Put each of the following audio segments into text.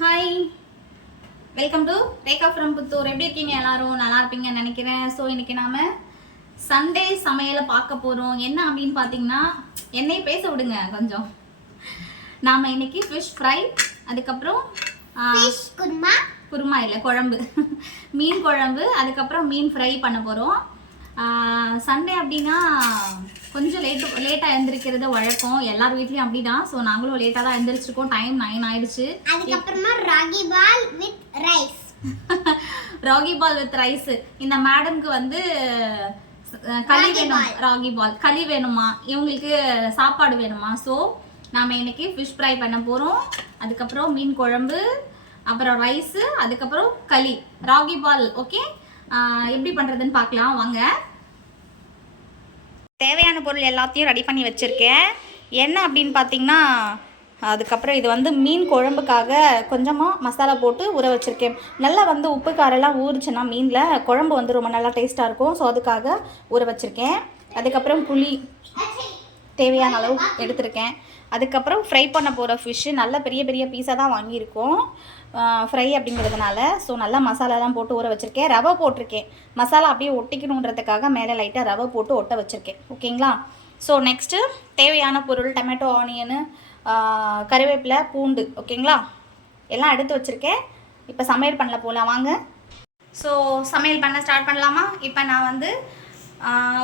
Hi welcome to Rekha from Puttur எப்படி இருக்கீங்க எல்லாரும்? நல்லா இருப்பீங்கன்னு நினைக்கிறேன். ஸோ இன்னைக்கு நாம சண்டே சமையலை பார்க்க போகிறோம் என்ன அப்படின்னு பார்த்தீங்கன்னா என்னை பேச விடுங்க கொஞ்சம். நாம் இன்னைக்கு ஃபிஷ் ஃப்ரை அதுக்கப்புறம் குருமா. குருமா இல்லை குழம்பு. மீன் குழம்பு அதுக்கப்புறம் மீன் ஃப்ரை பண்ண போகிறோம் சண்டே அப்படின்னா கொஞ்சம் லேட்டு லேட்டாக எழுந்திரிக்கிறது வழக்கம். எல்லார் வீட்லேயும் அப்படிதான். ஸோ நாங்களும் லேட்டாக தான் எழுந்திரிச்சிருக்கோம் டைம் நைன் ஆயிடுச்சு. அதுக்கப்புறமா ராகி பால் வித் ரைஸ் ராகி பால் வித் ரைஸ் இந்த மேடம்க்கு வந்து களி வேணும். ராகி பால் களி வேணுமா? இவங்களுக்கு சாப்பாடு வேணுமா? ஸோ நாம இன்னைக்கு ஃபிஷ் ஃப்ரை பண்ண போகிறோம் அதுக்கப்புறம் மீன் குழம்பு அப்புறம் ரைஸு அதுக்கப்புறம் களி. ராகி பால் ஓகே எப்படி பண்ணுறதுன்னு பார்க்கலாம். வாங்க. தேவையான பொருள் எல்லாத்தையும் ரெடி பண்ணி வச்சுருக்கேன். என்ன அப்படின்னு பார்த்தீங்கன்னா அதுக்கப்புறம் இது வந்து மீன் குழம்புக்காக கொஞ்சமாக மசாலா போட்டு ஊற வச்சுருக்கேன். நல்லா வந்து உப்பு காரெல்லாம் ஊறுச்சுன்னா மீனில் குழம்பு வந்து ரொம்ப நல்லா டேஸ்ட்டாக இருக்கும். ஸோ அதுக்காக ஊற வச்சுருக்கேன். அதுக்கப்புறம் புளி தேவையான அளவு எடுத்திருக்கேன். அதுக்கப்புறம் ஃப்ரை பண்ண போகிற ஃபிஷ்ஷு நல்ல பெரிய பெரிய பீஸாக தான் வாங்கியிருக்கோம். ஃப்ரை அப்படிங்கிறதுனால ஸோ நல்லா மசாலாலாம் போட்டு ஊற வச்சுருக்கேன். ரவை போட்டிருக்கேன். மசாலா அப்படியே ஒட்டிக்கணுன்றதுக்காக மேலே லைட்டாக ரவை போட்டு ஒட்ட வச்சுருக்கேன். ஓகேங்களா ஸோ நெக்ஸ்ட்டு தேவையான பொருள் டொமேட்டோ ஆனியனு கருவேப்பிலை பூண்டு. ஓகேங்களா எல்லாம் எடுத்து வச்சுருக்கேன். இப்போ சமையல் பண்ணல போகலாம் வாங்க. ஸோ சமையல் பண்ண ஸ்டார்ட் பண்ணலாமா? இப்போ நான் வந்து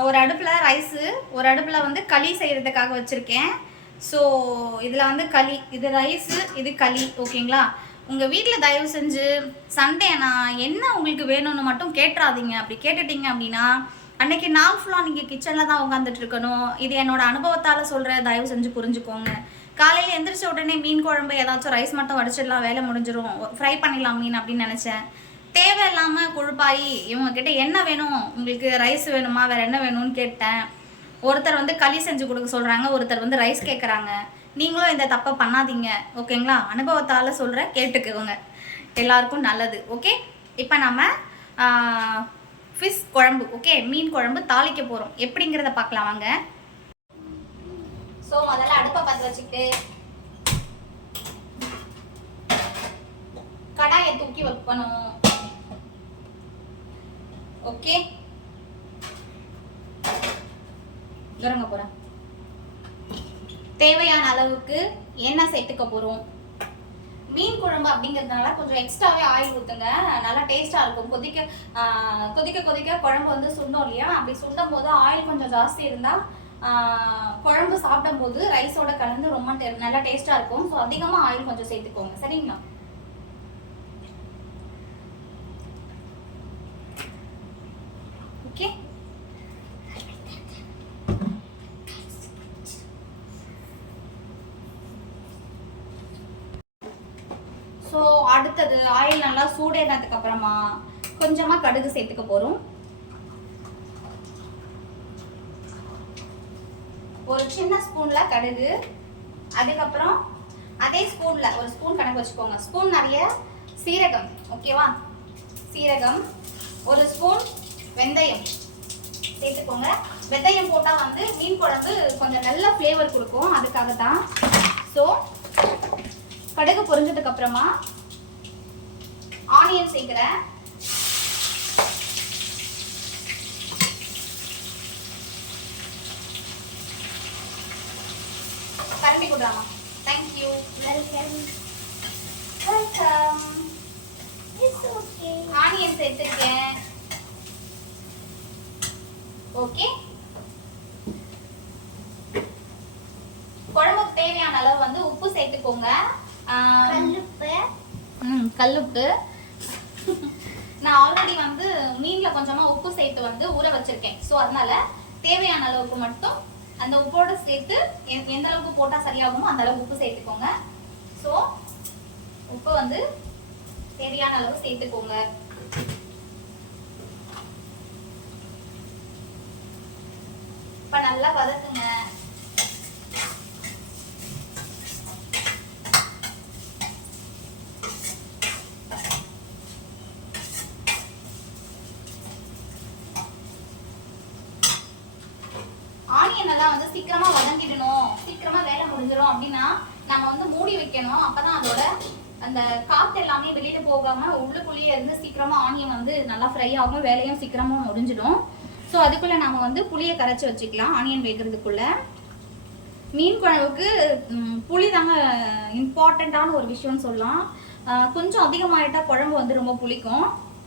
ஒரு அடுப்பில் ரைஸு ஒரு அடுப்பில் வந்து களி செய்கிறதுக்காக வச்சுருக்கேன். ஸோ இதில் வந்து களி இது ரைஸு இது களி. ஓகேங்களா உங்கள் வீட்டில் தயவு செஞ்சு சண்டே நான் என்ன உங்களுக்கு வேணும்னு மட்டும் கேட்டுறாதீங்க அப்படி கேட்டுட்டீங்க அப்படின்னா அன்னைக்கு நான் ஃபுல்லாக நீங்கள் கிச்சனில் தான் உட்காந்துட்டு இருக்கணும். இது என்னோட அனுபவத்தால் சொல்கிற தயவு செஞ்சு புரிஞ்சுக்கோங்க. காலையில் எந்திரிச்ச உடனே மீன் குழம்பு ஏதாச்சும் ரைஸ் மட்டும் வடிச்சிடலாம் வேலை முடிஞ்சிடும் ஃப்ரை பண்ணிடலாம் மீன் அப்படின்னு நினச்சேன். தேவையில்லாமல் கொழுப்பாயி இவங்க கிட்ட என்ன வேணும்? உங்களுக்கு ரைஸ் வேணுமா? வேறு என்ன வேணும்னு கேட்டேன். ஒருத்தர் வந்து களி செஞ்சு கொடுக்க சொல்கிறாங்க ஒருத்தர் வந்து ரைஸ் கேட்குறாங்க நீங்களும் இந்த தப்பை பண்ணாதீங்க ஓகேங்களா? அனுபவத்தால் சொல்கிறேன் கேட்டுக்குவோங்க எல்லாருக்கும் நல்லது ஓகே? இப்போ நம்ம ஃபிஷ் குழம்பு ஓகே? மீன் குழம்பு தாளிக்க போகிறோம் எப்படிங்கிறத பார்க்கலாம் வாங்க. ஸோ முதல்ல அடுப்பை பற்ற வச்சுக்கிட்டு கடாயை தூக்கி வைக்கணும். ஓகே? இறங்க போகிறேன் தேவையான அளவுக்கு எண்ணெய் சேர்த்துக்க போகிறோம் மீன் குழம்பு அப்படிங்கிறதுனால கொஞ்சம் எக்ஸ்ட்ராவே ஆயில் ஊற்றுங்க நல்லா டேஸ்ட்டாக இருக்கும். கொதிக்க கொதிக்க கொதிக்க குழம்பு வந்து சுண்டோம் இல்லையா? அப்படி சுண்டும் போது ஆயில் கொஞ்சம் ஜாஸ்தி இருந்தால் குழம்பு சாப்பிடும்போது ரைஸோட கலந்து ரொம்ப டே- நல்லா டேஸ்ட்டாக இருக்கும். ஸோ அதிகமாக ஆயில் கொஞ்சம் சேர்த்துக்கோங்க. சரிங்களா ஓகே ஸோ அடுத்தது ஆயில் நல்லா சூடேறினதுக்கு அப்புறமா கொஞ்சமா சேர்த்துக்க போகிறோம் ஒரு சின்ன ஸ்பூனில் கடுகு அதுக்கப்புறம் அதே ஸ்பூனில் ஒரு ஸ்பூன் கணக்கு வச்சுக்கோங்க. ஸ்பூன் நிறைய சீரகம் ஓகேவா? சீரகம் ஒரு ஸ்பூன் வெந்தயம் சேர்த்துக்கோங்க. வெந்தயம் போட்டால் வந்து மீன் குழம்பு கொஞ்சம் நல்ல ஃப்ளேவர் கொடுக்கும் அதுக்காக தான் ஸோ கடுகு பொரிஞ்சதுக்கப்புறமா ஆனியன் சேர்க்குறேன். கொடுறாமா thank you welcome welcome it's okay onion சேர்த்துருக்கேன் ஓகே குழம்புக்கு தேவையான அளவு வந்து உப்பு சேர்த்துக்கோங்க. கல்லுப்பு. ம் கல்லுப்பு. நான் ஆல்ரெடி வந்து மீன்ல கொஞ்சமா உப்பு சேர்த்து வந்து ஊற வச்சிருக்கேன். ஸோ அதனால தேவையான அளவுக்கு மட்டும் அந்த உப்போட சேர்த்து எந்த அளவுக்கு போட்டா சரியாகுமோ அந்த அளவுக்கு உப்பு சேர்த்துக்கோங்க. ஸோ உப்பு வந்து சரியான அளவு சேர்த்துக்கோங்க. இப்ப நல்லா வதக்குங்க ஆனியன் எல்லாம் வந்து சீக்கிரமா வதங்கிடணும் சீக்கிரமா வேலை முடிஞ்சிடும் அப்படின்னா நம்ம வந்து மூடி வைக்கணும் அப்பதான் அதோட அந்த காத்து எல்லாமே வெளியில போகாம உள்ளுக்குள்ளேயே இருந்து சீக்கிரமா ஆனியன் வந்து நல்லா ஃப்ரை ஆகும் வேலையும் சீக்கிரமாக முடிஞ்சிடும். ஸோ அதுக்குள்ளே நாம வந்து புளியை கரைச்சி வச்சுக்கலாம் ஆனியன் வேகிறதுக்குள்ள. மீன் குழம்புக்கு புளி தாங்க இம்பார்ட்டண்ட்டான ஒரு விஷயம்னு சொல்லலாம். கொஞ்சம் அதிகமாகிட்டால் குழம்பு வந்து ரொம்ப புளிக்கும்.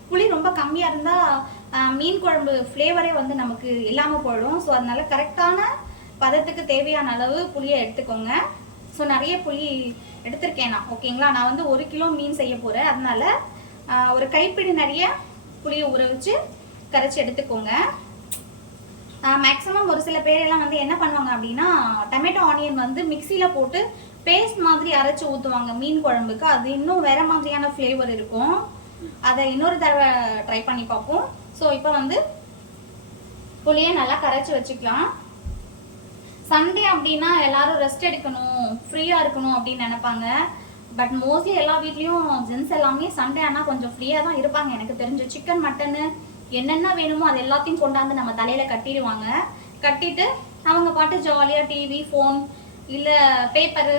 புளி ரொம்ப கம்மியாக இருந்தால் மீன் குழம்பு ஃப்ளேவரே வந்து நமக்கு இல்லாமல் போயிடும். ஸோ அதனால கரெக்டான பதத்துக்கு தேவையான அளவு புளியை எடுத்துக்கோங்க. ஸோ நிறைய புளி எடுத்திருக்கேன் நான். ஓகேங்களா நான் வந்து ஒரு கிலோ மீன் செய்ய போகிறேன் அதனால ஒரு கைப்பிடி நிறைய புளியை ஊற வச்சு கரைச்சி எடுத்துக்கோங்க. மேக்ஸிமம் ஒரு சில பேர் எல்லாம் வந்து என்ன பண்ணுவாங்க அப்படின்னா டொமேட்டோ ஆனியன் வந்து மிக்சியில் போட்டு பேஸ்ட் மாதிரி அரைச்சு ஊற்றுவாங்க மீன் குழம்புக்கு அது இன்னும் வேற மாதிரியான ஃப்ளேவர் இருக்கும். அதை இன்னொரு தடவை ட்ரை பண்ணி பார்ப்போம். ஸோ இப்போ வந்து புளியை நல்லா கரைச்சி வச்சுக்கலாம். சண்டே அப்படின்னா எல்லாரும் ரெஸ்ட் எடுக்கணும். ஃப்ரீயாக இருக்கணும் அப்படின்னு நினைப்பாங்க. பட் மோஸ்ட்லி எல்லா வீட்லேயும் ஜென்ஸ் எல்லாமே சண்டே ஆனால் கொஞ்சம் ஃப்ரீயாக தான் இருப்பாங்க. எனக்கு தெரிஞ்ச சிக்கன் மட்டனு என்னென்ன வேணுமோ அது எல்லாத்தையும் கொண்டாந்து நம்ம தலையில் கட்டிடுவாங்க. கட்டிட்டு அவங்க பாட்டு ஜாலியாக டிவி ஃபோன் இல்லை பேப்பரு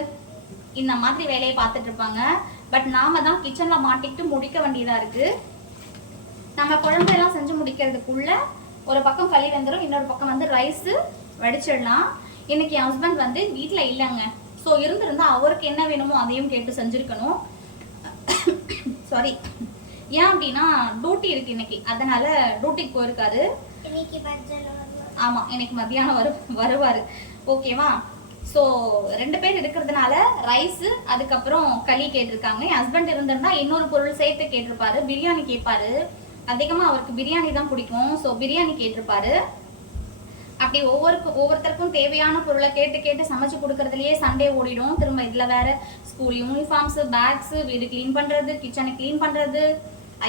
இந்த மாதிரி வேலையை பார்த்துட்டு இருப்பாங்க. பட் நாம தான் கிச்சனில் மாட்டிக்கிட்டு முடிக்க வேண்டியதாக இருக்குது நம்ம குழம்பு எல்லாம் செஞ்சு முடிக்கிறதுக்குள்ள ஒரு பக்கம் களி வெந்துடும் இன்னொரு பக்கம் வந்து ரைஸு வடிச்சிடலாம். இன்னைக்கு என் ஹஸ்பண்ட் வந்து வீட்டில் இல்லைங்க. ஸோ இருந்திருந்தா அவருக்கு என்ன வேணுமோ அதையும் கேட்டு செஞ்சுருக்கணும். சாரி ஏன் அப்படின்னா டியூட்டி இருக்கு இன்னைக்கு. அதனால டியூட்டிக்கு போயிருக்காரு. ஆமா இன்னைக்கு மத்தியானம் வரு வருவாரு. ஓகேவா ஸோ ரெண்டு பேர் இருக்கிறதுனால ரைஸ் அதுக்கப்புறம் களி கேட்டிருக்காங்க. என் ஹஸ்பண்ட் இருந்திருந்தா இன்னொரு பொருள் சேர்த்து கேட்டிருப்பாரு. பிரியாணி கேட்பாரு. அதிகமா அவருக்கு பிரியாணி தான் பிடிக்கும். ஸோ பிரியாணி கேட்டிருப்பாரு. அப்படி ஒவ்வொரு ஒவ்வொருத்தருக்கும் தேவையான பொருளை கேட்டு கேட்டு சமைச்சு கொடுக்கறதுலயே சண்டே ஓடிடும். திரும்ப இதுல வேற ஸ்கூல் யூனிஃபார்ம்ஸ் பேக்ஸ் வீடு க்ளீன் பண்றது கிச்சனை க்ளீன் பண்றது.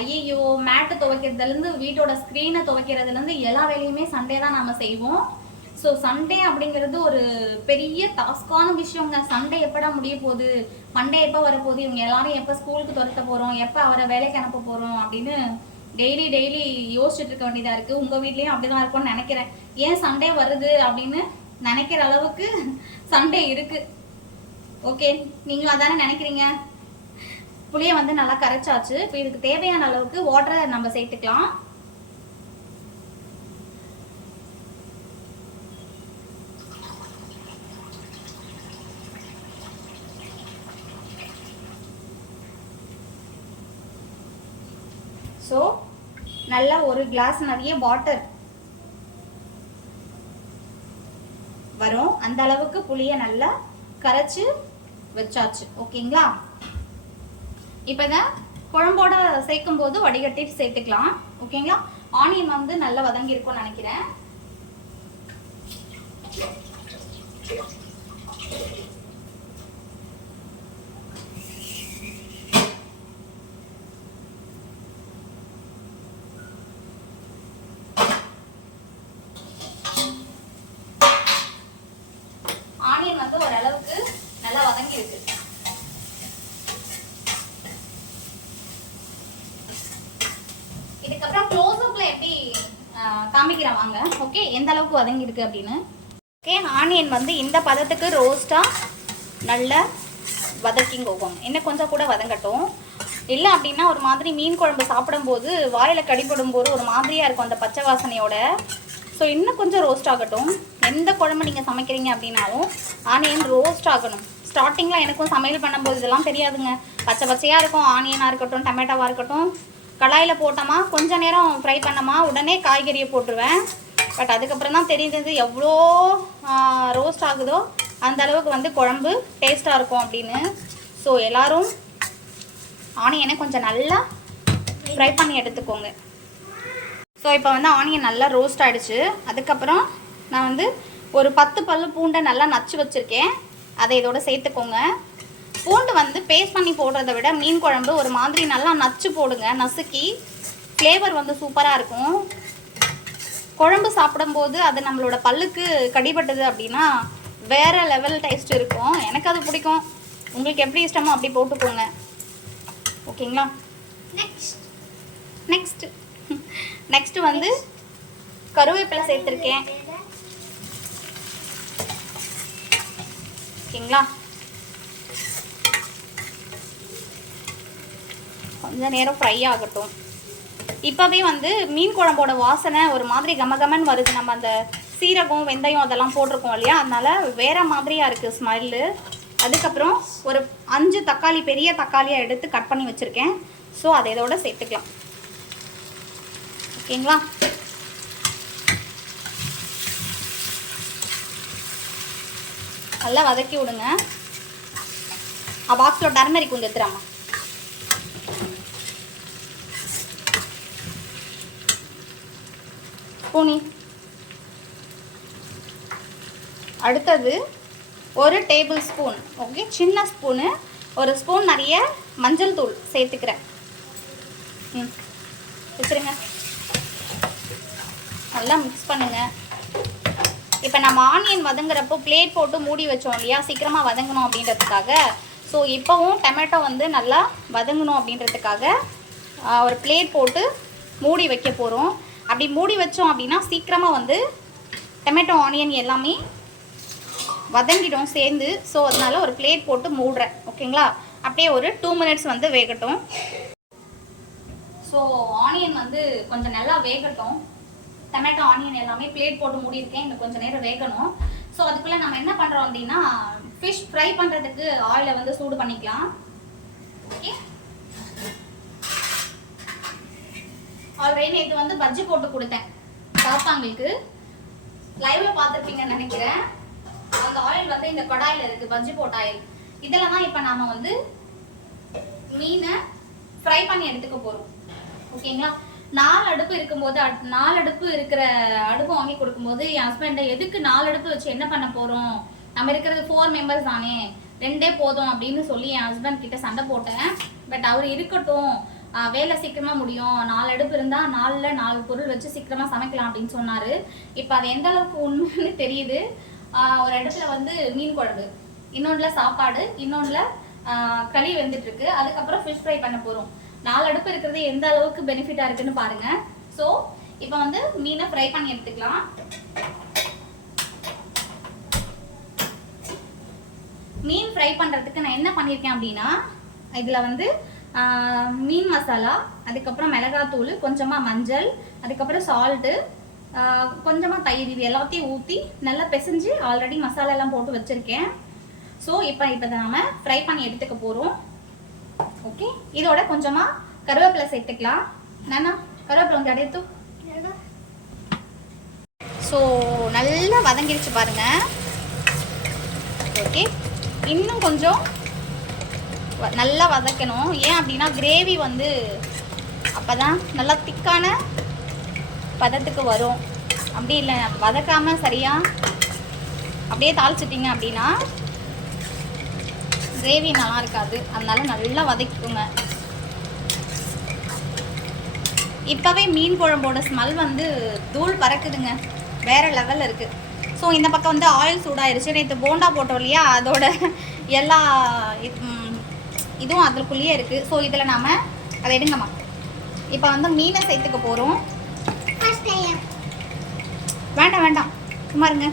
ஐயையோ மேட்டு துவைக்கிறதுல இருந்து வீட்டோட ஸ்க்ரீனை துவைக்கிறதுல இருந்து எல்லா வேலையுமே சண்டே தான் நாம செய்வோம். ஸோ சண்டே அப்படிங்கிறது ஒரு பெரிய டாஸ்கான விஷயங்க. சண்டே எப்படா முடிய போகுது? மண்டே எப்போ வரப்போகுது? இவங்க எல்லாரும் எப்போ ஸ்கூலுக்கு துரத்த போகிறோம் எப்போ அவரை வேலைக்கு அனுப்ப போகிறோம் அப்படின்னு டெய்லி டெய்லி யோசிச்சுட்டு இருக்க. வேண்டியதாக இருக்குது உங்கள் வீட்லேயும் அப்படி தான் இருக்கும்னு நினைக்கிறேன். ஏன் சண்டே வருது அப்படின்னு நினைக்கிற அளவுக்கு சண்டே இருக்குது ஓகே நீங்களும் அதானே நினைக்கிறீங்க? புளியை வந்து நல்லா கரைச்சாச்சு. இப்போ இதுக்கு தேவையான அளவுக்கு வாட்டரை நம்ம சேர்த்துக்கலாம் ஸோ நல்லா ஒரு கிளாஸ் நிறைய வாட்டர் வரும். அந்த அளவுக்கு புளியை நல்லா கரைச்சு வச்சாச்சு. ஓகேங்களா இப்போதான் குழம்போட சேர்க்கும் போது வடிகட்டிட்டு சேர்த்துக்கலாம். ஓகேங்களா ஆனியன் வந்து நல்லா வதங்கி இருக்கும்னு நினைக்கிறேன் ஆனியன் வந்து ஓரளவுக்கு நல்லா வதங்கி இருக்கு இதுக்கப்புறம் க்ளோஸ் அப்ல எப்படி ஆஹ், காமிக்கிறேன் வாங்க ஓகே எந்த அளவுக்கு வதங்கியிருக்கு அப்படின்னு. ஓகே ஆனியன் வந்து இந்த பதத்துக்கு ரோஸ்ட்டாக நல்லா போகும் இன்னும் கொஞ்சம் கூட வதங்கட்டும். இல்லை அப்படின்னா ஒரு மாதிரி மீன் குழம்பு சாப்பிடும்போது வாயில் கடிபடும் போது ஒரு மாதிரியாக இருக்கும் அந்த பச்சை வாசனையோட. ஸோ இன்னும் கொஞ்சம் ரோஸ்ட் ஆகட்டும். எந்த குழம்பு நீங்கள் சமைக்கிறீங்க அப்படின்னாலும் ஆனியன் ரோஸ்ட் ஆகணும். ஸ்டார்டிங்கில் எனக்கும் சமையல் பண்ணும்போது இதெல்லாம் தெரியாதுங்க. பச்சை பச்சையாக இருக்கும் ஆனியனாக இருக்கட்டும் டொமேட்டோவாக இருக்கட்டும். கடாயில் போட்டோமா கொஞ்ச நேரம் ஃப்ரை பண்ணோமா உடனே காய்கறியை போட்டுருவேன். பட் அதுக்கப்புறம் தான் தெரிஞ்சது எவ்வளோ ரோஸ்ட் ஆகுதோ அந்த அளவுக்கு வந்து குழம்பு டேஸ்ட்டாக இருக்கும் அப்படின்னு. ஸோ எல்லோரும் ஆனியனை கொஞ்சம் நல்லா ஃப்ரை பண்ணி எடுத்துக்கோங்க. ஸோ இப்போ வந்து ஆனியன் நல்லா ரோஸ்ட் ஆகிடுச்சு அதுக்கப்புறம் நான் வந்து ஒரு பத்து பல்லு பூண்டை நல்லா நச்சு வச்சுருக்கேன். அதை இதோட சேர்த்துக்கோங்க. பூண்டு வந்து பேஸ்ட் பண்ணி போடுறத விட மீன் குழம்பு ஒரு மாதிரி நல்லா நச்சு போடுங்க நசுக்கி ஃப்ளேவர் வந்து சூப்பராக இருக்கும். குழம்பு சாப்பிடும்போது அது நம்மளோட பல்லுக்கு கடிபட்டது அப்படின்னா வேற லெவல் டேஸ்ட் இருக்கும். எனக்கு அது பிடிக்கும். உங்களுக்கு எப்படி இஷ்டமோ அப்படி போட்டுக்கோங்க. ஓகேங்களா? நெக்ஸ்ட் நெக்ஸ்ட் நெக்ஸ்ட் வந்து கருவேப்பிலை சேர்த்துருக்கேன். ஓகேங்களா? கொஞ்ச நேரம் ஃப்ரை ஆகட்டும். இப்போவே வந்து மீன் குழம்போட வாசனை ஒரு மாதிரி கமகமன் வருது. நம்ம அந்த சீரகம் வெந்தயம் அதெல்லாம் போட்டிருக்கோம் இல்லையா? அதனால் வேறு மாதிரியாக இருக்குது ஸ்மெல்லு அதுக்கப்புறம் ஒரு அஞ்சு தக்காளி பெரிய தக்காளியாக எடுத்து கட் பண்ணி வச்சுருக்கேன். ஸோ அதை இதோட சேர்த்துக்கலாம். ஓகேங்களா நல்லா வதக்கி விடுங்க. பாக்ஸில் டர்மரிக் கொஞ்சம் எடுத்துறாமா பூனி. அடுத்தது ஒரு டேபிள் ஸ்பூன் ஓகே சின்ன ஸ்பூனு ஒரு ஸ்பூன் நிறைய மஞ்சள் தூள் சேர்த்துக்கிறேன். ம் வச்சுருங்க. நல்லா மிக்ஸ் பண்ணுங்கள் இப்போ நம்ம ஆனியன் வதங்குறப்போ பிளேட் போட்டு மூடி வச்சோம் இல்லையா? சீக்கிரமாக வதங்கணும் அப்படின்றதுக்காக. ஸோ இப்போவும் டொமேட்டோ வந்து நல்லா வதங்கணும் அப்படின்றதுக்காக ஒரு பிளேட் போட்டு மூடி வைக்க போகிறோம் அப்படி மூடி வச்சோம் அப்படின்னா சீக்கிரமாக வந்து டொமேட்டோ ஆனியன் எல்லாமே வதங்கிடும் சேர்ந்து. ஸோ அதனால் ஒரு பிளேட் போட்டு மூடுறேன். ஓகேங்களா அப்படியே ஒரு டூ மினிட்ஸ் வந்து வேகட்டும். ஸோ ஆனியன் வந்து கொஞ்சம் நல்லா வேகட்டும். டொமேட்டோ ஆனியன் எல்லாமே பிளேட் போட்டு மூடியிருக்கேன். இன்னும் கொஞ்சம் நேரம் வேகணும். ஸோ அதுக்குள்ளே நம்ம என்ன பண்ணுறோம் அப்படின்னா ஃபிஷ் ஃப்ரை பண்ணுறதுக்கு ஆயிலை வந்து சூடு பண்ணிக்கலாம். ஓகே ஆல்ரெடி நேற்று வந்து பஜ்ஜி போட்டு கொடுத்தேன். பாப்பாங்களுக்கு லைவ்ல பார்த்துருப்பீங்கன்னு நினைக்கிறேன். அந்த ஆயில் வந்து இந்த கடாயில் இருக்கு பஜ்ஜி போட்ட ஆயில் இதில் தான் இப்போ நாம வந்து மீனை ஃப்ரை பண்ணி எடுத்துக்க போகிறோம் ஓகேங்களா நாலு அடுப்பு இருக்கும்போது நாலு அடுப்பு இருக்கிற அடுப்பு வாங்கி கொடுக்கும்போது என் ஹஸ்பண்டை எதுக்கு நாலு அடுப்பு வச்சு என்ன பண்ண போகிறோம் நம்ம இருக்கிறது ஃபோர் மெம்பர்ஸ் தானே. ரெண்டே போதும் அப்படின்னு சொல்லி என் ஹஸ்பண்ட் கிட்ட சண்டை போட்டேன். பட் அவர் இருக்கட்டும். வேலை சீக்கிரமா முடியும். நாலு அடுப்பு இருந்தா நாலுல நாலு பொருள் வச்சு சீக்கிரமா சமைக்கலாம் அப்படின்னு சொன்னாரு. இப்போ அது எந்த அளவுக்கு உண்மைன்னு தெரியுது. ஒரு இடத்துல வந்து மீன் குழம்பு இன்னொன்றில் சாப்பாடு இன்னொன்றில் களி வெந்துட்டு இருக்கு அதுக்கப்புறம் ஃபிஷ் ஃப்ரை பண்ண போறோம். நாலு அடுப்பு இருக்கிறது எந்த அளவுக்கு பெனிஃபிட்டா இருக்குன்னு பாருங்க. ஸோ இப்போ வந்து மீனை ஃப்ரை பண்ணி எடுத்துக்கலாம். மீன் ஃப்ரை பண்ணுறதுக்கு நான் என்ன பண்ணியிருக்கேன் அப்படின்னா இதில் வந்து மீன் மசாலா அதுக்கப்புறம் மிளகாத்தூள் கொஞ்சமாக மஞ்சள் அதுக்கப்புறம் சால்ட்டு கொஞ்சமாக தயிர் இது எல்லாத்தையும் ஊற்றி நல்லா பிசைஞ்சு ஆல்ரெடி மசாலா எல்லாம் போட்டு வச்சுருக்கேன். ஸோ இப்போ இப்போ நாம ஃப்ரை பண்ணி எடுத்துக்க போகிறோம் ஓகே இதோட கொஞ்சமாக கருவேப்பிலை சேர்த்துக்கலாம். நானா கருவேப்பிலை வந்து அடையத்தும் ஸோ நல்லா வதங்கிடுச்சு பாருங்கள் ஓகே இன்னும் கொஞ்சம் நல்லா வதக்கணும். ஏன் அப்படின்னா கிரேவி வந்து அப்போ தான் நல்லா திக்கான பதத்துக்கு வரும். அப்படி இல்லை வதக்காமல் சரியாக அப்படியே தாளிச்சிட்டிங்க அப்படின்னா கிரேவி நல்லா இருக்காது. அதனால நல்லா வதக்கிக்கோங்க. இப்போவே மீன் குழம்போட ஸ்மெல் வந்து தூள் பறக்குதுங்க. வேறு லெவலில் இருக்குது ஸோ இந்த பக்கம் வந்து ஆயில் சூடாயிருச்சு. நேற்று போண்டா போட்டோம் இல்லையா? அதோட எல்லா இதுவும் அதுக்குள்ளேயே இருக்குது ஸோ இதில் நாம் அதை எடுங்கம்மா. இப்போ வந்து மீனை சேர்த்துக்க போகிறோம் வேண்டாம் வேண்டாம். சும்மா இருங்க.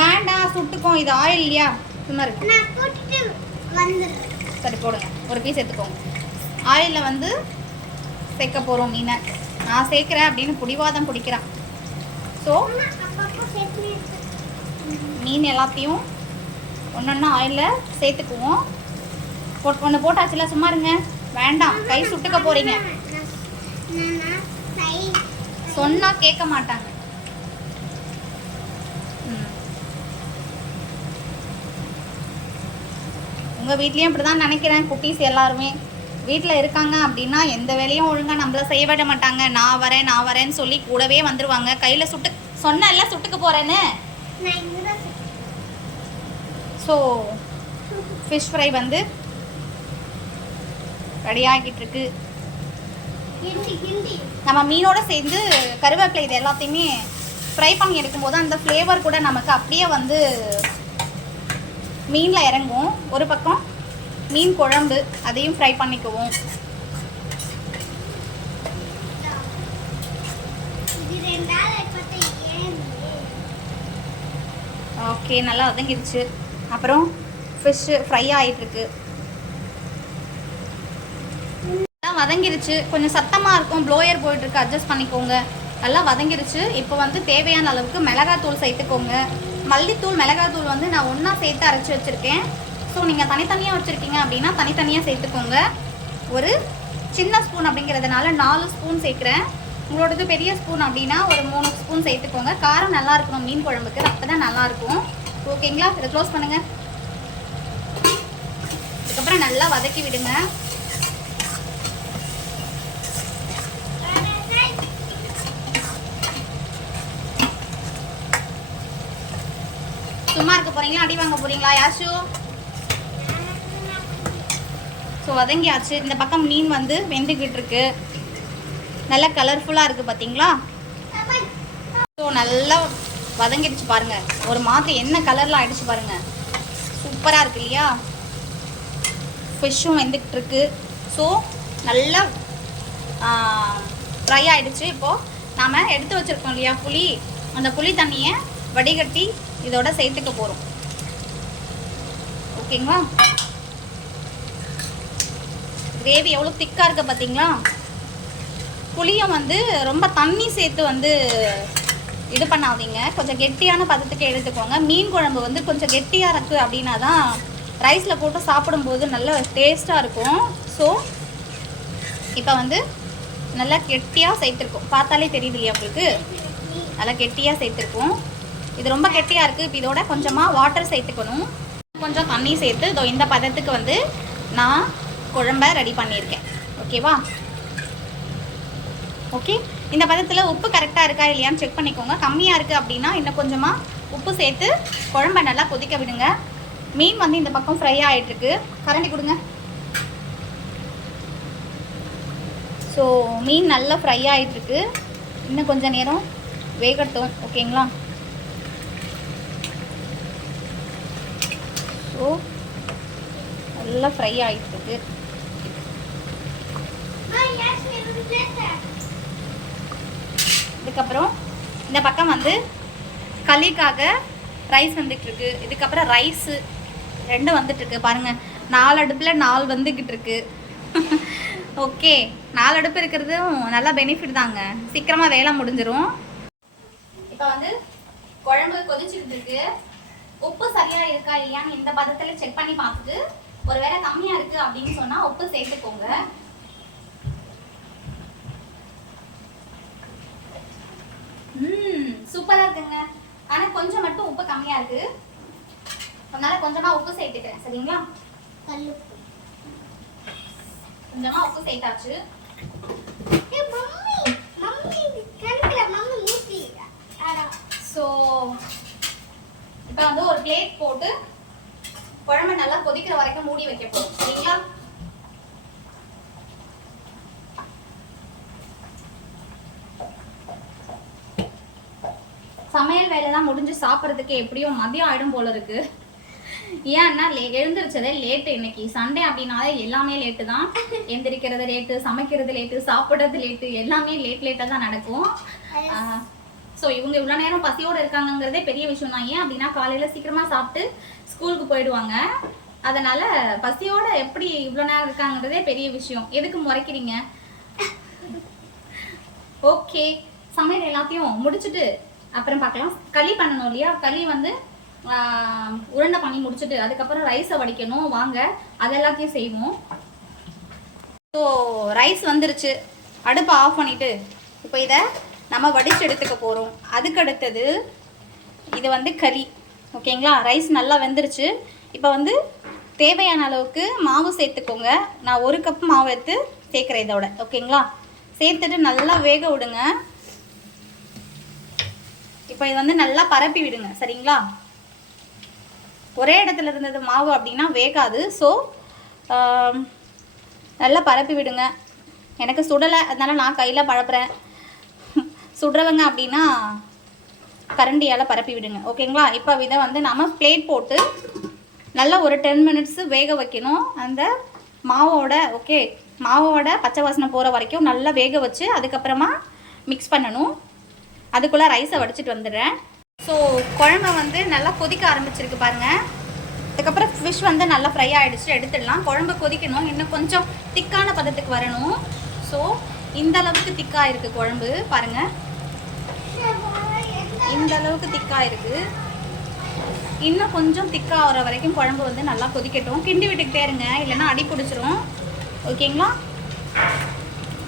வேண்டாம் சுட்டுக்கும். இது ஆயில் இல்லையா? சும்மா இருக்கு. சரி போடுங்க. ஒரு பீஸ் எடுத்துக்கோங்க. ஆயிலில் வந்து சேர்க்க போகிறோம் மீனை. நான் சேர்க்குறேன் அப்படின்னு பிடிவாதம் பிடிக்கிறான். ஸோ மீன் எல்லாத்தையும் ஒன்றொன்னா ஆயிலில் சேர்த்துக்குவோம். போட் ஒன்று போட்டாச்சுல சும்மா இருங்க. வேண்டாம் கை சுட்டுக்க போகிறீங்க சொன்னால் கேட்க மாட்டாங்க. உங்க வீட்லயும் இப்படிதான் நினைக்கிறேன் குட்டீஸ் எல்லாருமே. வீட்டில் இருக்காங்க அப்படின்னா எந்த வேலையும் ஒழுங்காக நம்மள செய்ய விட மாட்டாங்க. நான் வரேன் நான் வரேன்னு சொல்லி கூடவே வந்துருவாங்க. கையில் சுட்டு சொன்னேன்ல சுட்டுக்க தான் ஸோ ஃபிஷ் ஃப்ரை வந்து ரெடி ஆகிட்டு இருக்கு நம்ம மீனோட சேர்ந்து கருவேப்பிலை இது எல்லாத்தையுமே ஃப்ரை பண்ணி எடுக்கும்போது அந்த ஃப்ளேவர் கூட நமக்கு அப்படியே வந்து மீனில் இறங்கும். ஒரு பக்கம் மீன் குழம்பு அதையும் ஃப்ரை பண்ணிக்குவோம். ஓகே நல்லா வதங்கிடுச்சு அப்புறம் ஃபிஷ்ஷு ஃப்ரை ஆகிட்டுருக்கு வதங்கிருச்சு. கொஞ்சம் சத்தமாக இருக்கும். ப்ளோயர் போயிட்டுருக்கு. அட்ஜஸ்ட் பண்ணிக்கோங்க. நல்லா வதங்கிருச்சு. இப்போ வந்து தேவையான அளவுக்கு மிளகாத்தூள் சேர்த்துக்கோங்க. மல்லித்தூள் மிளகாத்தூள் வந்து நான் ஒன்றா சேர்த்து அரைச்சி வச்சுருக்கேன். ஸோ நீங்கள் தனித்தனியாக வச்சுருக்கீங்க அப்படின்னா தனித்தனியாக சேர்த்துக்கோங்க. ஒரு சின்ன ஸ்பூன் அப்படிங்கிறதுனால நாலு ஸ்பூன் சேர்க்குறேன். உங்களோடது பெரிய ஸ்பூன் அப்படின்னா ஒரு மூணு ஸ்பூன் சேர்த்துக்கோங்க. காரம் நல்லா இருக்கணும். மீன் குழம்புக்கு. அப்போ தான் நல்லாயிருக்கும் ஓகேங்களா இதை க்ளோஸ் பண்ணுங்கள் அதுக்கப்புறம் நல்லா வதக்கி விடுங்க. சும்மா இருக்க போறீங்களா? அடி வாங்க போறீங்களா யாஷு? ஸோ வதங்கியாச்சு. இந்த பக்கம் மீன் வந்து வெந்துக்கிட்டு இருக்கு. நல்லா கலர்ஃபுல்லாக இருக்குது பார்த்தீங்களா ஸோ நல்லா வதங்கிடுச்சு பாருங்க. ஒரு மாதிரி என்ன கலரில் ஆயிடுச்சு பாருங்க. சூப்பராக இருக்கு இல்லையா? ஃபிஷ்ஷும் வெந்துக்கிட்டு இருக்கு. ஸோ நல்லா ட்ரை ஆகிடுச்சு இப்போது நாம் எடுத்து வச்சுருக்கோம் இல்லையா புளி? அந்த புளி தண்ணியை வடிகட்டி இதோட சேர்த்துக்க போகிறோம் ஓகேங்களா? கிரேவி எவ்வளோ திக்காக இருக்குது பார்த்தீங்களா புளியை வந்து ரொம்ப தண்ணி சேர்த்து வந்து இது பண்ணாதீங்க. கொஞ்சம் கெட்டியான பதத்துக்கு எடுத்துக்கோங்க. மீன் குழம்பு வந்து கொஞ்சம் கெட்டியாக இருக்குது அப்படின்னா தான் ரைஸில் போட்டு சாப்பிடும்போது நல்ல டேஸ்ட்டாக இருக்கும். ஸோ இப்போ வந்து நல்லா கெட்டியாக சேர்த்துருக்கோம். பார்த்தாலே தெரியுது இல்லையா உங்களுக்கு? நல்லா கெட்டியாக சேர்த்துருக்கோம். இது ரொம்ப கெட்டியாக இருக்குது இப்போ இதோட கொஞ்சமாக வாட்டர் சேர்த்துக்கணும். கொஞ்சம் தண்ணி சேர்த்து இதோ இந்த பதத்துக்கு வந்து நான் குழம்ப ரெடி பண்ணியிருக்கேன். ஓகேவா ஓகே இந்த பதத்தில் உப்பு கரெக்டாக இருக்கா இல்லையான்னு செக் பண்ணிக்கோங்க. கம்மியாக இருக்குது அப்படின்னா இன்னும் கொஞ்சமாக உப்பு சேர்த்து குழம்ப நல்லா கொதிக்க விடுங்க. மீன் வந்து இந்த பக்கம் ஃப்ரை ஆகிட்டுருக்கு கரண்டி கொடுங்க. ஸோ மீன் நல்லா ஃப்ரை ஆகிட்டுருக்கு இன்னும் கொஞ்சம் நேரம் வேகட்டும். ஓகேங்களா ஸோ நல்லா ஃப்ரை ஆகிட்டுருக்கு இதுக்கப்புறம் இந்த பக்கம் வந்து களிக்காக ரைஸ் வந்துட்டு இருக்கு இதுக்கப்புறம் ரைஸு ரெண்டும் வந்துட்டு இருக்கு பாருங்க நாலு அடுப்பில் நாலு வந்துக்கிட்டு இருக்கு ஓகே நாலு அடுப்பு இருக்கிறதும் நல்லா பெனிஃபிட் தாங்க. சீக்கிரமாக வேலை முடிஞ்சிரும். இப்போ வந்து குழம்பு கொதிச்சுட்டு இருக்கு. உப்பு சரியா இருக்கா இல்லையான்னு இந்த பதத்தில் செக் பண்ணி பார்த்துட்டு ஒருவேளை கம்மியா இருக்கு அப்படின்னு சொன்னா உப்பு சேர்த்துக்கோங்க. ம் சூப்பரா இருக்குங்க. ஆனா கொஞ்சம் மட்டும் உப்பு கம்மியா இருக்கு. அதனால கொஞ்சமா உப்பு சேர்த்துக்கிறேன் சரிங்களா? கொஞ்சமா உப்பு சேர்த்தாச்சு. ஸோ இப்போ வந்து ஒரு பிளேட் போட்டு குழம்பு நல்லா கொதிக்கிற வரைக்கும் மூடி வைக்க போறோம் சரிங்களா? சமையல் வேலைலாம் முடிஞ்சு சாப்பிட்றதுக்கு எப்படியும் மதியம் ஆயிடும் போல இருக்கு. ஏன்னா லே எழுந்திரிச்சதே லேட்டு இன்னைக்கு. சண்டே அப்படின்னாலே எல்லாமே லேட்டு தான். எந்திரிக்கிறது லேட்டு சமைக்கிறது லேட்டு சாப்பிட்றது லேட்டு எல்லாமே லேட் லேட்டாக தான் நடக்கும். ஸோ இவங்க இவ்வளோ நேரம் பசியோடு இருக்காங்கங்கிறதே பெரிய விஷயம் தான். ஏன் அப்படின்னா காலையில் சீக்கிரமாக சாப்பிட்டு ஸ்கூலுக்கு போயிடுவாங்க. அதனால் பசியோடு எப்படி இவ்வளோ நேரம் இருக்காங்கிறதே பெரிய விஷயம். எதுக்கு முறைக்கிறீங்க? ஓகே சமையல் எல்லாத்தையும் முடிச்சுட்டு அப்புறம் பார்க்கலாம். களி பண்ணணும் இல்லையா? களி வந்து உருண்டை பண்ணி முடிச்சுட்டு அதுக்கப்புறம் ரைஸை வடிக்கணும். வாங்க அது எல்லாத்தையும் செய்வோம். ஸோ ரைஸ் வந்துருச்சு. அடுப்பை ஆஃப் பண்ணிவிட்டு இப்போ இதை நம்ம வடிச்சு எடுத்துக்க போகிறோம் அதுக்கு அடுத்தது இது வந்து களி. ஓகேங்களா ரைஸ் நல்லா வெந்துருச்சு. இப்போ வந்து தேவையான அளவுக்கு மாவு சேர்த்துக்கோங்க. நான் ஒரு கப் மாவு எடுத்து சேர்க்குறேன் இதோட. ஓகேங்களா சேர்த்துட்டு நல்லா வேக விடுங்க. இப்போ இது வந்து நல்லா பரப்பி விடுங்க. சரிங்களா? ஒரே இடத்துல இருந்தது மாவு அப்படின்னா வேகாது. ஸோ நல்லா பரப்பி விடுங்க. எனக்கு சுடலை. அதனால நான் கையில் பழப்புறேன் சுடுறவங்க அப்படின்னா கரண்டியால் பரப்பி விடுங்க. ஓகேங்களா இப்போ இதை வந்து நம்ம பிளேட் போட்டு நல்லா ஒரு டென் மினிட்ஸு வேக வைக்கணும். அந்த மாவோட ஓகே மாவோட பச்சை வாசனை போகிற வரைக்கும் நல்லா வேக வச்சு அதுக்கப்புறமா மிக்ஸ் பண்ணணும். அதுக்குள்ளே ரைஸை வடிச்சிட்டு வந்துடுறேன். ஸோ குழம்பு வந்து நல்லா கொதிக்க ஆரம்பிச்சிருக்கு பாருங்க. அதுக்கப்புறம் ஃபிஷ் வந்து நல்லா ஃப்ரை ஆகிடுச்சு எடுத்துடலாம். குழம்பு கொதிக்கணும். இன்னும் கொஞ்சம் திக்கான பதத்துக்கு வரணும். ஸோ இந்த அளவுக்கு திக்காக இருக்குது குழம்பு பாருங்கள் இந்த அளவுக்கு திக்காக இருக்குது இன்னும் கொஞ்சம் திக்காக ஆகிற வரைக்கும் குழம்பு வந்து நல்லா கொதிக்கட்டும். கிண்டி விட்டுக்கிட்டே இருங்க இல்லைன்னா அடி பிடிச்சிரும். ஓகேங்களா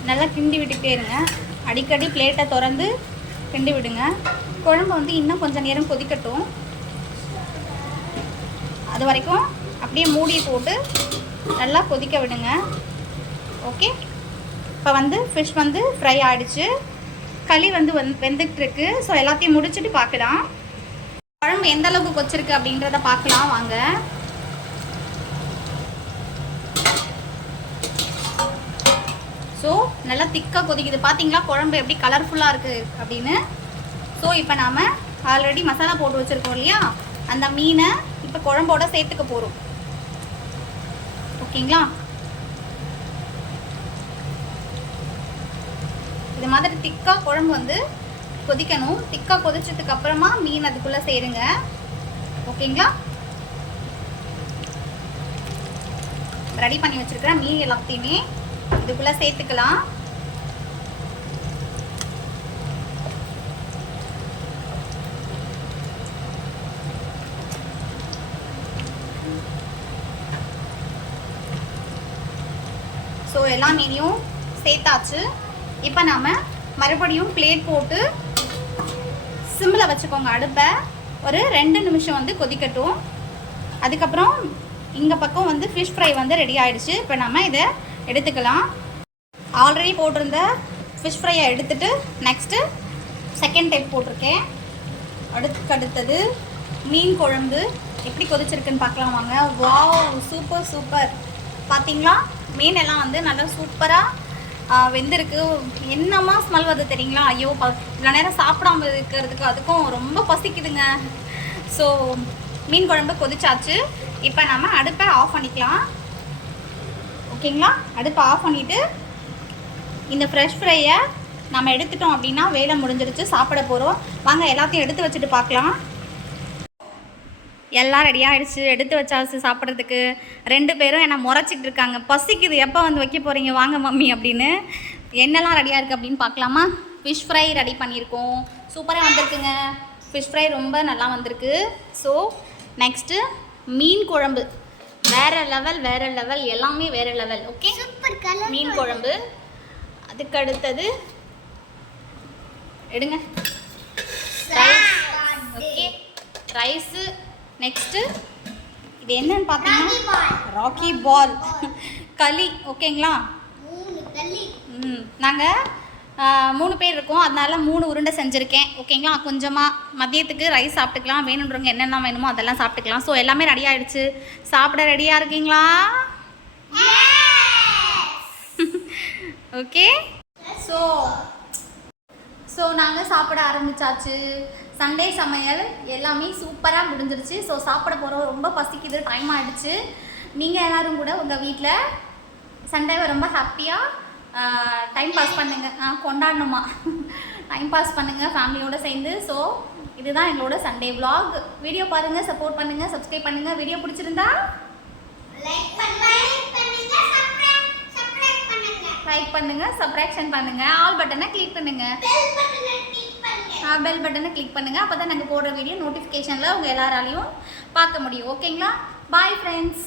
நல்லா கிண்டி விட்டுக்கிட்டே இருங்க. அடிக்கடி பிளேட்டை திறந்து கிண்டி விடுங்க. குழம்பு வந்து இன்னும் கொஞ்சம் நேரம் கொதிக்கட்டும். அது வரைக்கும் அப்படியே மூடி போட்டு நல்லா கொதிக்க விடுங்க. ஓகே இப்போ வந்து ஃபிஷ் வந்து ஃப்ரை ஆகிடுச்சு களி வந்து வந் வெந்துட்டு இருக்கு ஸோ எல்லாத்தையும் முடிச்சுட்டு பார்க்கலாம். குழம்பு எந்த அளவுக்கு கொச்சிருக்கு அப்படின்றத பார்க்கலாம். வாங்க. ஸோ நல்லா திக்காக கொதிக்குது. பார்த்தீங்களா குழம்பு எப்படி கலர்ஃபுல்லாக இருக்குது அப்படின்னு. ஸோ இப்போ நாம் ஆல்ரெடி மசாலா போட்டு வச்சுருக்கோம் இல்லையா? அந்த மீனை இப்போ குழம்போட சேர்த்துக்க போகிறோம் ஓகேங்களா? இது மாதிரி திக்காக குழம்பு வந்து கொதிக்கணும். திக்காக கொதிச்சதுக்கு அப்புறமா மீன் அதுக்குள்ளே சேருங்க. ஓகேங்களா? ரெடி பண்ணி வச்சிருக்கிற மீன் எல்லாத்தையுமே இதுக்குள்ளே சேர்த்துக்கலாம். ஸோ எல்லா மீனையும் சேர்த்தாச்சு. இப்போ நாம் மறுபடியும் பிளேட் போட்டு சிம்மில் வச்சுக்கோங்க. அடுப்பை ஒரு ரெண்டு நிமிஷம் வந்து கொதிக்கட்டும். அதுக்கப்புறம் இங்கே பக்கம் வந்து ஃபிஷ் ஃப்ரை வந்து ரெடி ஆயிடுச்சு. இப்போ நம்ம இதை எடுத்துக்கலாம். ஆல்ரெடி போட்டிருந்த ஃபிஷ் ஃப்ரையை எடுத்துட்டு நெக்ஸ்ட்டு செகண்ட் டைப் போட்டிருக்கேன். அடுத்துக்கு அடுத்தது மீன் குழம்பு எப்படி கொதிச்சிருக்குன்னு பார்க்கலாம் வாங்க. வாவ் சூப்பர் சூப்பர் பார்த்தீங்களா மீன் எல்லாம் வந்து நல்லா சூப்பராக வெந்திருக்கு. என்னமா ஸ்மெல் வருது தெரியுங்களா? ஐயோ ப இவ்வளோ நேரம் சாப்பிடாம இருக்கிறதுக்கு அதுக்கும் ரொம்ப பசிக்குதுங்க. ஸோ மீன் குழம்பு கொதிச்சாச்சு. இப்போ நம்ம அடுப்பை ஆஃப் பண்ணிக்கலாம். ஓகேங்களா அடுப்பை ஆஃப் பண்ணிவிட்டு இந்த ஃப்ரெஷ் ஃப்ரையை நம்ம எடுத்துட்டோம் அப்படின்னா வேலை முடிஞ்சிருச்சு சாப்பிட போகிறோம் வாங்க எல்லாத்தையும் எடுத்து வச்சுட்டு பார்க்கலாம். எல்லாம் ரெடி ஆயிடுச்சு. எடுத்து வச்சாச்சு சாப்பிட்றதுக்கு ரெண்டு பேரும் என்னை முறைச்சிட்டு இருக்காங்க. பசிக்குது. எப்போ வந்து வைக்க போகிறீங்க வாங்க மம்மி அப்படின்னு. என்னெல்லாம் ரெடியாக இருக்குது அப்படின்னு பார்க்கலாமா? ஃபிஷ் ஃப்ரை ரெடி பண்ணியிருக்கோம். சூப்பராக வந்திருக்குங்க. ஃபிஷ் ஃப்ரை ரொம்ப நல்லா வந்திருக்கு. ஸோ நெக்ஸ்ட்டு மீன் குழம்பு. வேறு லெவல் வேறு லெவல் எல்லாமே வேறு லெவல் ஓகே மீன் குழம்பு. அதுக்கு அடுத்தது எடுங்க. ரைஸ் ஓகே ரைஸு நெக்ஸ்ட்டு இது என்னன்னு பார்த்தீங்கன்னா ராக்கி பால் களி ஓகேங்களா? ம் நாங்கள் மூணு பேர் இருக்கோம். அதனால மூணு உருண்டை செஞ்சுருக்கேன். ஓகேங்களா? கொஞ்சமாக மதியத்துக்கு ரைஸ் சாப்பிட்டுக்கலாம். வேணுன்றவங்க என்னென்ன வேணுமோ அதெல்லாம் சாப்பிட்டுக்கலாம். ஸோ எல்லாமே ரெடி ஆயிடுச்சு. சாப்பிட ரெடியாக இருக்கீங்களா? ஓகே ஸோ ஸோ நாங்கள் சாப்பிட ஆரம்பிச்சாச்சு. சண்டே சமையல் எல்லாமே சூப்பராக முடிஞ்சிருச்சு. ஸோ சாப்பிட போகிறோம் ரொம்ப பசிக்குது. டைம் ஆயிடுச்சு. நீங்கள் எல்லாரும் கூட உங்கள் வீட்டில் சண்டேவை ரொம்ப ஹாப்பியாக டைம் பாஸ் பண்ணுங்க. ஆ, கொண்டாடணுமா? டைம் பாஸ் பண்ணுங்கள் ஃபேமிலியோடு சேர்ந்து. ஸோ இதுதான் எங்களோட சண்டே vlog. வீடியோ பாருங்கள் சப்போர்ட் பண்ணுங்கள் சப்ஸ்கிரைப் பண்ணுங்கள் வீடியோ பிடிச்சிருந்தா லைக் பண்ணுங்கள் சப்ராக்ஷன் பண்ணுங்கள் ஆல் பட்டனை கிளிக் பண்ணுங்கள் பெல் பட்டனை கிளிக் பெல் பட்டனை பண்ணுங்கள் அப்போ தான் நாங்கள் போடுற வீடியோ நோட்டிஃபிகேஷனில் உங்கள் எல்லாராலையும் பார்க்க முடியும். ஓகேங்களா பாய் ஃப்ரெண்ட்ஸ்